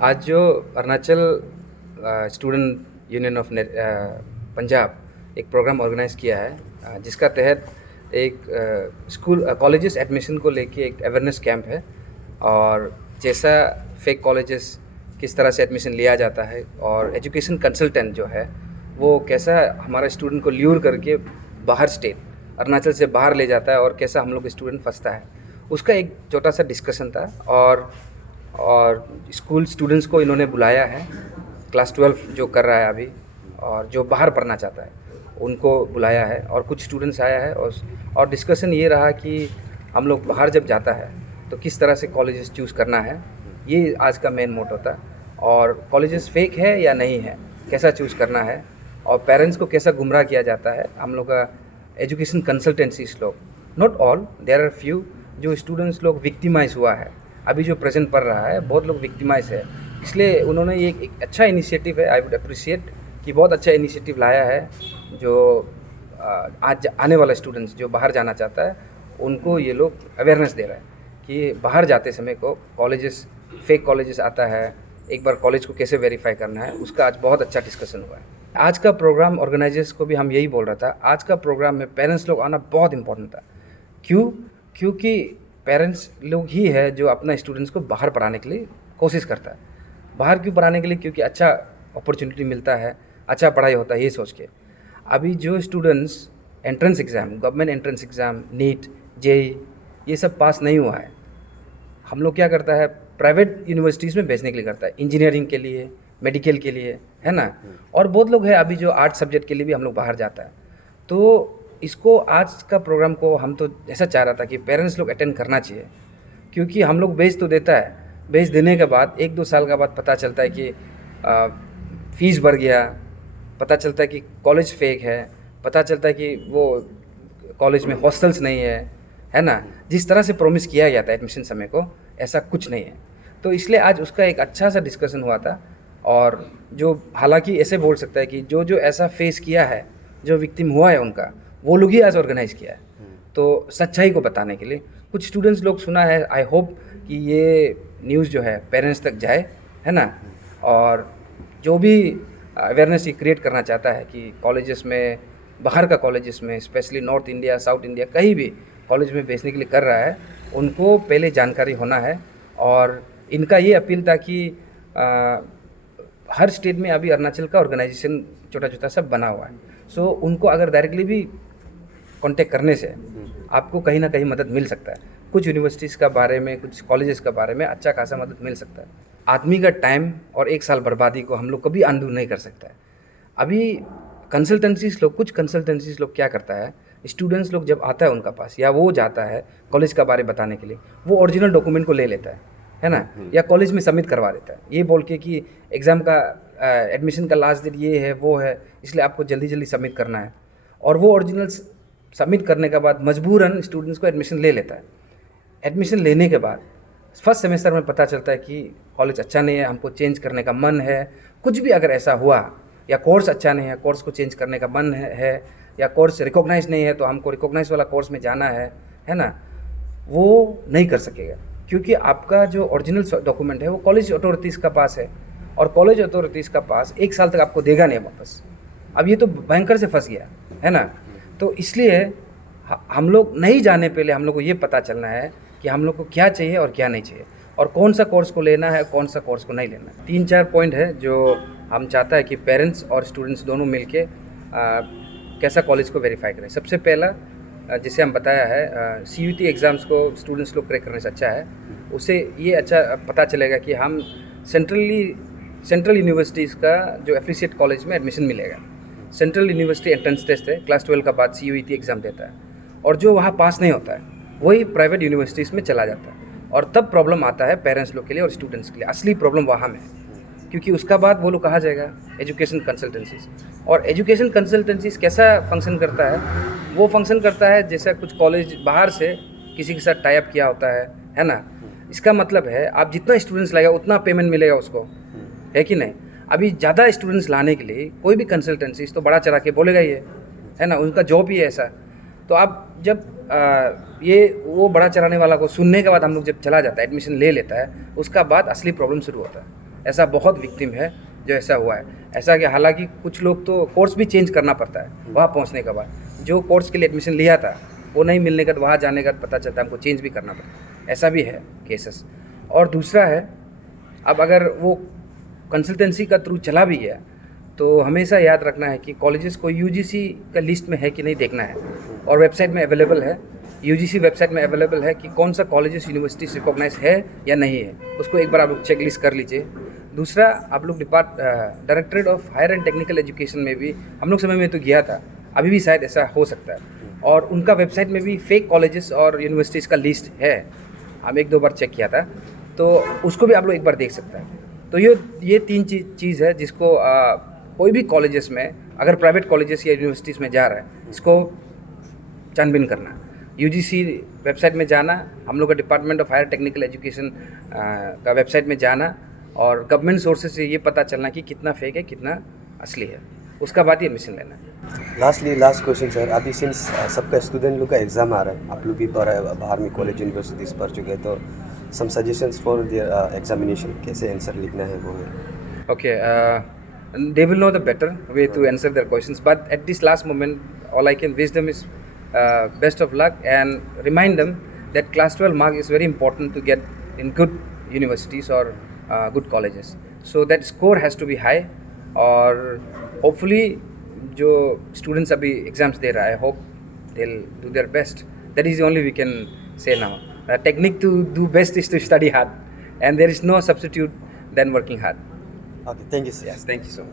आज जो Arunachal student union of Punjab एक प्रोग्राम ऑर्गेनाइज़ किया है, जिसका तहत एक स्कूल कॉलेजेस एडमिशन को लेके एक अवेयरनेस कैंप है। और जैसा फेक कॉलेजेस किस तरह से एडमिशन लिया जाता है और एजुकेशन कंसल्टेंट जो है वो कैसा हमारे स्टूडेंट को ल्यूर करके बाहर स्टेट अरुणाचल से बाहर ले जाता है और कैसा हम लोग स्टूडेंट फंसता है, उसका एक छोटा सा डिस्कशन था। और स्कूल स्टूडेंट्स को इन्होंने बुलाया है, क्लास 12 जो कर रहा है अभी और जो बाहर पढ़ना चाहता है उनको बुलाया है, और कुछ स्टूडेंट्स आया है। और डिस्कशन ये रहा कि हम लोग बाहर जब जाता है तो किस तरह से कॉलेजेस चूज़ करना है, ये आज का मेन मोटो था। और कॉलेजेस फेक है या नहीं है, कैसा चूज़ करना है, और पेरेंट्स को कैसा गुमराह किया जाता है। हम लोग का एजुकेशन कंसल्टेंसीज लोग, not all, there are few, जो स्टूडेंट्स लोग विक्टिमाइज हुआ है, अभी जो प्रेजेंट पढ़ रहा है बहुत लोग विक्टिमाइज है। इसलिए उन्होंने ये एक अच्छा इनिशिएटिव है, आई वुड अप्रिशिएट कि बहुत अच्छा इनिशिएटिव लाया है, जो आज आने वाला स्टूडेंट्स जो बाहर जाना चाहता है उनको ये लोग अवेयरनेस दे रहे हैं कि बाहर जाते समय को कॉलेजेस, फेक कॉलेजेस आता है, एक बार कॉलेज को कैसे वेरीफाई करना है, उसका आज बहुत अच्छा डिस्कशन हुआ है। आज का प्रोग्राम ऑर्गेनाइजर्स को भी हम यही बोल रहा था, आज का प्रोग्राम में पेरेंट्स लोग आना बहुत इंपॉर्टेंट था। क्योंकि पेरेंट्स लोग ही है जो अपना स्टूडेंट्स को बाहर पढ़ाने के लिए कोशिश करता है। बाहर क्यों पढ़ाने के लिए? क्योंकि अच्छा अपॉर्चुनिटी मिलता है, अच्छा पढ़ाई होता है, ये सोच के। अभी जो students entrance exam, government entrance exam, NEET, JEE, ये सब पास नहीं हुआ है, हम लोग क्या करता है, प्राइवेट यूनिवर्सिटीज़ में भेजने के लिए करता है, इंजीनियरिंग के लिए, मेडिकल के लिए, है ना। और बहुत लोग हैं अभी जो आर्ट सब्जेक्ट के लिए भी हम लोग बाहर जाता है। तो इसको आज का प्रोग्राम को हम तो ऐसा चाह रहा था कि पेरेंट्स लोग अटेंड करना चाहिए, क्योंकि हम लोग भेज तो देता है, भेज देने के बाद 1-2 साल के बाद पता चलता है कि फ़ीस बढ़ गया, पता चलता है कि कॉलेज फेक है, पता चलता है कि वो कॉलेज में हॉस्टल्स नहीं है ना। जिस तरह से प्रॉमिस किया गया था एडमिशन समय को, ऐसा कुछ नहीं है। तो इसलिए आज उसका एक अच्छा सा डिस्कशन हुआ था। और जो हालांकि ऐसे बोल सकता है कि जो ऐसा फेस किया है, जो विक्टिम हुआ है उनका, वो लोग ही आज ऑर्गेनाइज़ किया है, तो सच्चाई को बताने के लिए कुछ स्टूडेंट्स लोग सुना है। आई होप कि ये न्यूज़ जो है पेरेंट्स तक जाए, है ना। और जो भी अवेयरनेस ये क्रिएट करना चाहता है कि कॉलेजेस में, बाहर का कॉलेजेस में, specially north India, south India, कहीं भी कॉलेज में भेजने के लिए कर रहा है, उनको पहले जानकारी होना है। और इनका ये अपील था कि हर स्टेट में अभी अरुणाचल का ऑर्गेनाइजेशन छोटा छोटा सब बना हुआ है, सो उनको अगर डायरेक्टली भी कांटेक्ट करने से आपको कहीं ना कहीं मदद मिल सकता है। कुछ यूनिवर्सिटीज़ का बारे में, कुछ कॉलेजेस का बारे में अच्छा खासा मदद मिल सकता है। आदमी का टाइम और 1 साल बर्बादी को हम लोग कभी अनडू नहीं कर सकता है। अभी कुछ कंसल्टेंसीज लोग क्या करता है, स्टूडेंट्स लोग जब आता है उनका पास, या वो जाता है कॉलेज का बारे बताने के लिए, वो ओरिजिनल डॉक्यूमेंट को ले लेता है ना, या कॉलेज में सबमिट करवा देता है, ये बोल के कि एग्ज़ाम का एडमिशन का लास्ट डेट ये है, वो है, इसलिए आपको जल्दी जल्दी सबमिट करना है। और वो ओरिजिनल सबमिट करने के बाद मजबूरन स्टूडेंट्स को एडमिशन ले लेता है। एडमिशन लेने के बाद फर्स्ट सेमेस्टर में पता चलता है कि कॉलेज अच्छा नहीं है, हमको चेंज करने का मन है, कुछ भी अगर ऐसा हुआ, या कोर्स अच्छा नहीं है, कोर्स को चेंज करने का मन है, या कोर्स रिकॉग्नाइज नहीं है तो हमको रिकॉग्नाइज वाला कोर्स में जाना है ना, वो नहीं कर सकेगा। क्योंकि आपका जो ओरिजिनल डॉक्यूमेंट है वो कॉलेज अथॉरिटीज़ का पास है, और कॉलेज अथॉरिटीज़ का पास 1 साल तक आपको देगा नहीं वापस। अब ये तो भयंकर से फंस गया, है ना। तो इसलिए हम लोग नहीं जाने पहले हम लोग को ये पता चलना है कि हम लोग को क्या चाहिए और क्या नहीं चाहिए, और कौन सा कोर्स को लेना है, कौन सा कोर्स को नहीं लेना है। 3-4 पॉइंट है जो हम चाहता है कि पेरेंट्स और स्टूडेंट्स दोनों मिलके कैसा कॉलेज को वेरीफाई करें। सबसे पहला, जैसे हम बताया है, CUT एग्ज़ाम्स को स्टूडेंट्स लोग क्रैक करने से अच्छा है, उससे ये अच्छा पता चलेगा कि हम सेंट्रल यूनिवर्सिटीज़ का जो एफिलिएटेड कॉलेज में एडमिशन मिलेगा। सेंट्रल यूनिवर्सिटी एंट्रेंस टेस्ट है, क्लास 12 का बाद CUET एग्ज़ाम देता है, और जो वहाँ पास नहीं होता है वही प्राइवेट यूनिवर्सिटीज़ में चला जाता है। और तब प्रॉब्लम आता है पेरेंट्स लोग के लिए और स्टूडेंट्स के लिए, असली प्रॉब्लम वहाँ में है। क्योंकि उसका बाद वो लोग कहा जाएगा एजुकेशन कंसल्टेंसीज। और एजुकेशन कंसल्टेंसीज कैसा फंक्शन करता है, वो फंक्शन करता है जैसा कुछ कॉलेज बाहर से किसी के साथ टाई अप किया होता है ना। इसका मतलब है आप जितना स्टूडेंट्स लाएगा उतना पेमेंट मिलेगा उसको, है कि नहीं। अभी ज़्यादा स्टूडेंट्स लाने के लिए कोई भी कंसल्टेंसीज तो बड़ा चढ़ा के बोलेगा ये, है ना, उनका जॉब ही है ऐसा। तो आप जब ये वो बड़ा चढ़ाने वाला को सुनने के बाद हम लोग जब चला जाता है, एडमिशन ले लेता है, उसका बाद असली प्रॉब्लम शुरू होता है। ऐसा बहुत विक्टिम है जो ऐसा हुआ है। ऐसा कि हालांकि कुछ लोग तो कोर्स भी चेंज करना पड़ता है वहाँ पहुँचने के बाद, जो कोर्स के लिए एडमिशन लिया था वो नहीं मिलने का वहाँ जाने का पता चलता है हमको चेंज भी करना पड़ता है, ऐसा भी है केसेस। और दूसरा है, अब अगर वो कंसल्टेंसी का थ्रू चला भी गया तो हमेशा याद रखना है कि कॉलेजेस को यूजीसी का लिस्ट में है कि नहीं देखना है, और वेबसाइट में अवेलेबल है, यूजीसी वेबसाइट में अवेलेबल है कि कौन सा कॉलेजेस यूनिवर्सिटीज रिकॉग्नाइज है या नहीं है, उसको एक बार आप लोग चेक लिस्ट कर लीजिए। दूसरा, आप लोग directorate of higher and technical education में भी हम लोग समय में तो गया था, अभी भी शायद ऐसा हो सकता है, और उनका वेबसाइट में भी फेक कॉलेजेस और यूनिवर्सिटीज़ का लिस्ट है, हम 1-2 बार चेक किया था, तो उसको भी आप लोग एक बार देख सकते हैं। तो ये 3 चीज़ है जिसको कोई भी कॉलेजेस में, अगर प्राइवेट कॉलेजेस या यूनिवर्सिटीज़ में जा रहा है, इसको छानबीन करना, यूजीसी वेबसाइट में जाना, हम लोग का department of higher technical education का वेबसाइट में जाना, और गवर्नमेंट सोर्सेज से ये पता चलना कि कितना फेक है कितना असली है, उसका बाद ही एडमिशन लेना है। लास्ट क्वेश्चन सर, अभी सिंस सबका स्टूडेंट लोग का एग्ज़ाम आ रहा है, आप लोग भी बाहर में कॉलेज यूनिवर्सिटीज़ पढ़ चुके हैं, तो some suggestions for their examination, कैसे आंसर लिखना है वो है। Okay, they will know the better way to answer their questions. But at this last moment, all I can wish them is best of luck, and remind them that class 12 mark is very important to get in good universities or good colleges. So that score has to be high. और hopefully जो students अभी exams दे रहा है, hope they'll do their best. That is the only we can say now. The technique to do best is to study hard, and there is no substitute than working hard. Okay, thank you sir. Yes, thank you so much.